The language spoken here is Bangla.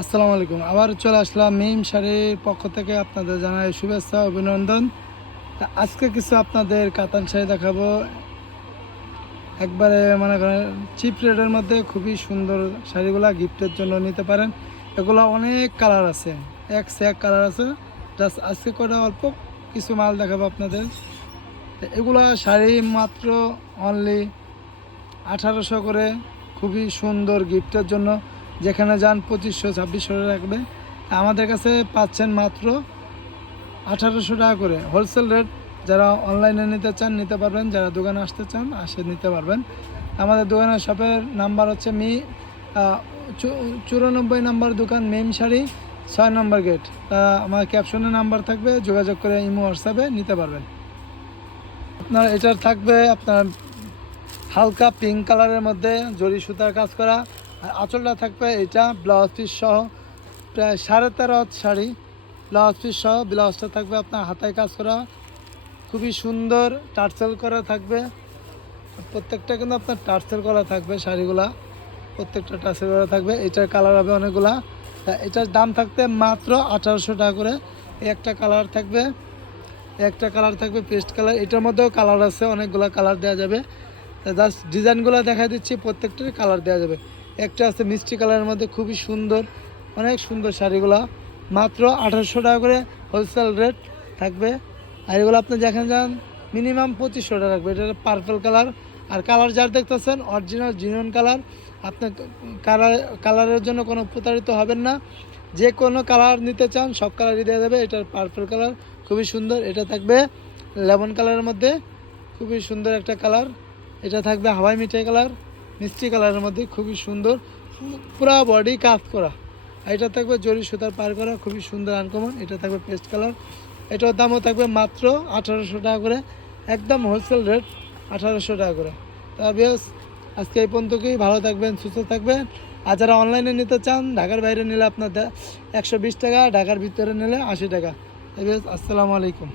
আসসালামু আলাইকুম। আবার চলে আসলাম মিম শাড়ির পক্ষ থেকে আপনাদের জানাই শুভেচ্ছা অভিনন্দন। আজকে কিছু আপনাদের কাতান শাড়ি দেখাবো। একবারে মনে করেন চিপ রেটের মধ্যে খুবই সুন্দর শাড়িগুলো গিফটের জন্য নিতে পারেন। এগুলো অনেক কালার আছে, এক সে এক কালার আছে। জাস্ট আজকে করে অল্প কিছু মাল দেখাবো আপনাদের। এগুলা শাড়ি মাত্র অনলি 1800 করে, খুবই সুন্দর গিফটের জন্য। যেখানে যান 2500 2600 রাখবে, আমাদের কাছে পাচ্ছেন মাত্র 1800 টাকা করে হোলসেল রেট। যারা অনলাইনে নিতে চান নিতে পারবেন, যারা দোকানে আসতে চান আসে নিতে পারবেন। আমাদের দোকানের শপের নাম্বার হচ্ছে 94 নম্বর দোকান, মেম শাড়ি, 6 নম্বর গেট। আমার ক্যাপশনে নাম্বার থাকবে, যোগাযোগ করে ইমো হোয়াটসঅ্যাপে নিতে পারবেন। আপনার এটার থাকবে আপনার হালকা পিঙ্ক কালারের মধ্যে জরি সুতার কাজ করা, আর আঁচলটা থাকবে এটা ব্লাউজ পিস সহ, প্রায় 13.5 হাত শাড়ি, ব্লাউজ পিস সহ। ব্লাউজটা থাকবে আপনার হাতায় কাজ করা, খুবই সুন্দর টার্সেল করা থাকবে। প্রত্যেকটা কিন্তু আপনার টার্সেল করা থাকবে শাড়িগুলা, প্রত্যেকটা টার্সেল করা থাকবে। এটার কালার হবে অনেকগুলা। এটার দাম থাকতে মাত্র 1800 টাকা করে। একটা কালার থাকবে, একটা কালার থাকবে পেস্ট কালার। এটার মধ্যেও কালার আছে, অনেকগুলো কালার দেওয়া যাবে। জাস্ট ডিজাইনগুলো দেখা দিচ্ছি, প্রত্যেকটার কালার দেওয়া যাবে। একটা আছে মিষ্টি কালারের মধ্যে, খুবই সুন্দর, অনেক সুন্দর শাড়িগুলো। মাত্র 1800 টাকা করে হোলসেল রেট থাকবে। আর এগুলো আপনি যেখানে যান মিনিমাম 2500 টাকা রাখবে। এটা পার্পল কালার, আর কালার যার দেখতেছেন অরিজিনাল জিনিয়ন কালার। আপনার কালারের জন্য কোনো প্রতারিত হবেন না। যে কোনো কালার নিতে চান সব কালারই দেওয়া যাবে। এটার পার্পল কালার খুবই সুন্দর। এটা থাকবে লেমন কালারের মধ্যে, খুবই সুন্দর একটা কালার। এটা থাকবে হাওয়াই মিঠাই কালার, মিষ্টি কালারের মধ্যে, খুবই সুন্দর, পুরা বডি কাজ করা। আর এটা থাকবে জরি সুতার পার করা, খুবই সুন্দর আনকমন। এটা থাকবে পেস্ট কালার। এটার দামও থাকবে মাত্র 1800 টাকা করে, একদম হোলসেল রেট 1800 টাকা করে। তা বেশ, আজকে এই পর্যন্তই। ভালো থাকবেন, সুস্থ থাকবেন। আর যারা অনলাইনে নিতে চান, ঢাকার বাইরে নিলে আপনার 120 টাকা, ঢাকার ভিতরে নিলে 80 টাকা। বেশ, আসসালামু আলাইকুম।